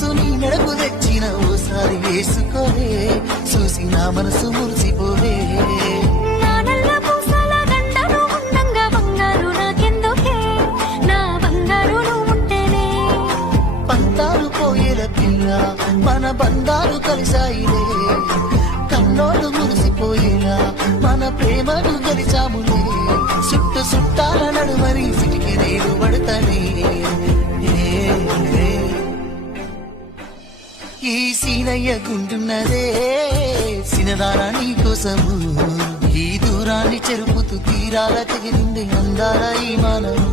గొలుసు నీ మెడకు తెచ్చిన ఓసారి వేసుకోవే, చూసి నా మనసు మురిసిపోవే. పంతాలు పోయేల పిల్ల మన బంధాలు కలిసాయిలే, కన్నోడు మురిసిపోయేలా మన ప్రేమను కలిసాములే. చుట్టు చుట్టాల నడుమని సిటికి నేను పడతానే. ఈ సీనయ్య గుంటున్నదే సినదారా నీ కోసము, ఈ దూరాన్ని చెరుపుతూ తీరాల తెగిరింది అందాల ఈ మానవు.